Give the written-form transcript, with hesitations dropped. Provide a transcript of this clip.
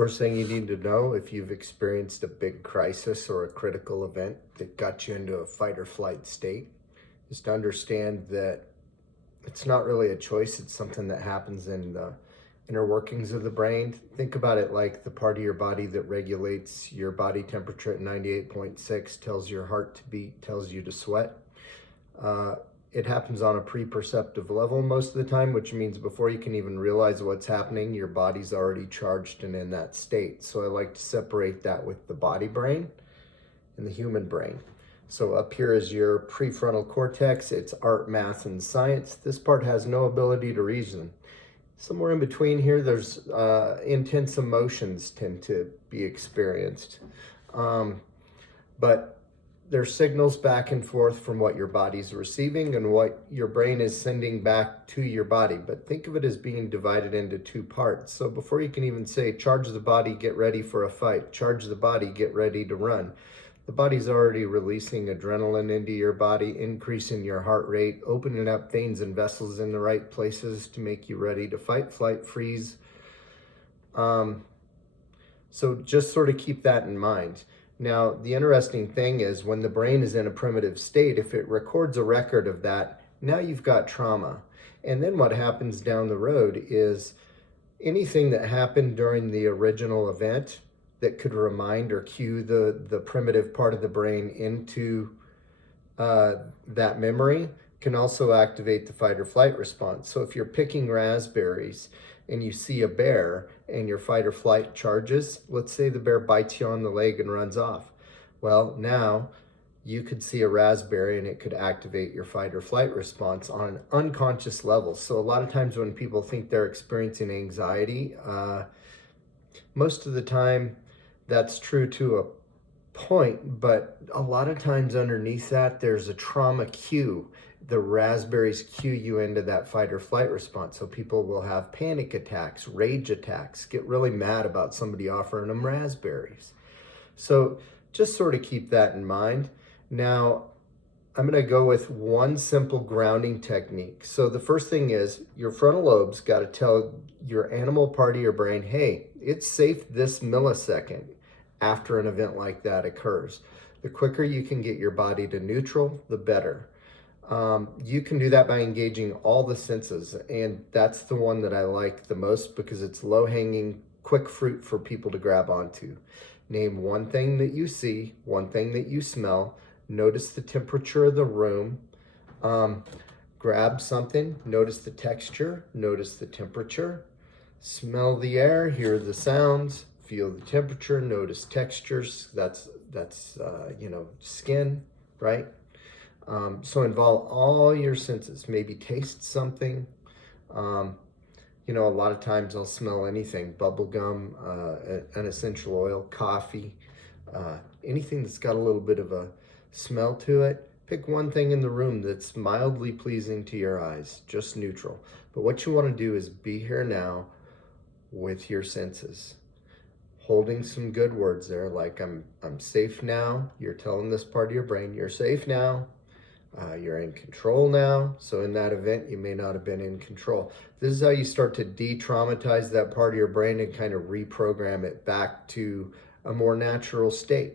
First thing you need to know if you've experienced a big crisis or a critical event that got you into a fight or flight state is to understand that it's not really a choice. It's something that happens in the inner workings of the brain. Think about it like the part of your body that regulates your body temperature at 98.6, tells your heart to beat, tells you to sweat. Uh, it happens on a pre-perceptive level most of the time, which means before you can even realize what's happening, your body's already charged and in that state. So I like to separate that with the body brain and the human brain. So up here is your prefrontal cortex. It's art, math, and science. This part has no ability to reason. Somewhere in between here, there's intense emotions tend to be experienced. But there's signals back and forth from what your body's receiving and what your brain is sending back to your body. But think of it as being divided into two parts. So before you can even say, charge the body, get ready for a fight, charge the body, get ready to run, the body's already releasing adrenaline into your body, increasing your heart rate, opening up veins and vessels in the right places to make you ready to fight, flight, freeze. So just sort of keep that in mind. Now, the interesting thing is when the brain is in a primitive state, if it records a record of that, now you've got trauma. And then what happens down the road is anything that happened during the original event that could remind or cue the primitive part of the brain into that memory can also activate the fight or flight response. So if you're picking raspberries and you see a bear and your fight or flight charges, let's say the bear bites you on the leg and runs off. Well, now you could see a raspberry and it could activate your fight or flight response on an unconscious level. So a lot of times when people think they're experiencing anxiety, most of the time that's true to a point, but a lot of times underneath that, there's a trauma cue. The raspberries cue you into that fight or flight response. So people will have panic attacks, rage attacks, get really mad about somebody offering them raspberries. So just sort of keep that in mind. Now, I'm going to go with one simple grounding technique. So the first thing is your frontal lobe's got to tell your animal part of your brain, hey, it's safe this millisecond after an event like that occurs. The quicker you can get your body to neutral, the better. You can do that by engaging all the senses, and that's the one that I like the most because it's low-hanging, quick fruit for people to grab onto. Name one thing that you see, one thing that you smell, notice the temperature of the room, grab something, notice the texture, notice the temperature, smell the air, hear the sounds, feel the temperature, notice textures, that's skin, right? So involve all your senses, maybe taste something. A lot of times I'll smell anything, bubble gum, an essential oil, coffee, anything that's got a little bit of a smell to it. Pick one thing in the room that's mildly pleasing to your eyes, just neutral. But what you want to do is be here now with your senses. Holding some good words there, like I'm safe now. You're telling this part of your brain, you're safe now. You're in control now. So in that event, you may not have been in control. This is how you start to de-traumatize that part of your brain and kind of reprogram it back to a more natural state.